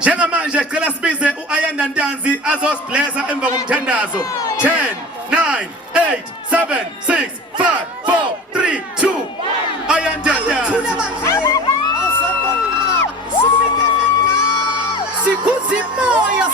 Njengamanje cela sibize ANdile Ntanzi azosiblessa emva komthandazo. 10, 9, 8, 7, 6, 5, 4, 3, 2. ANdile Ntanzi. Sikuzi moya,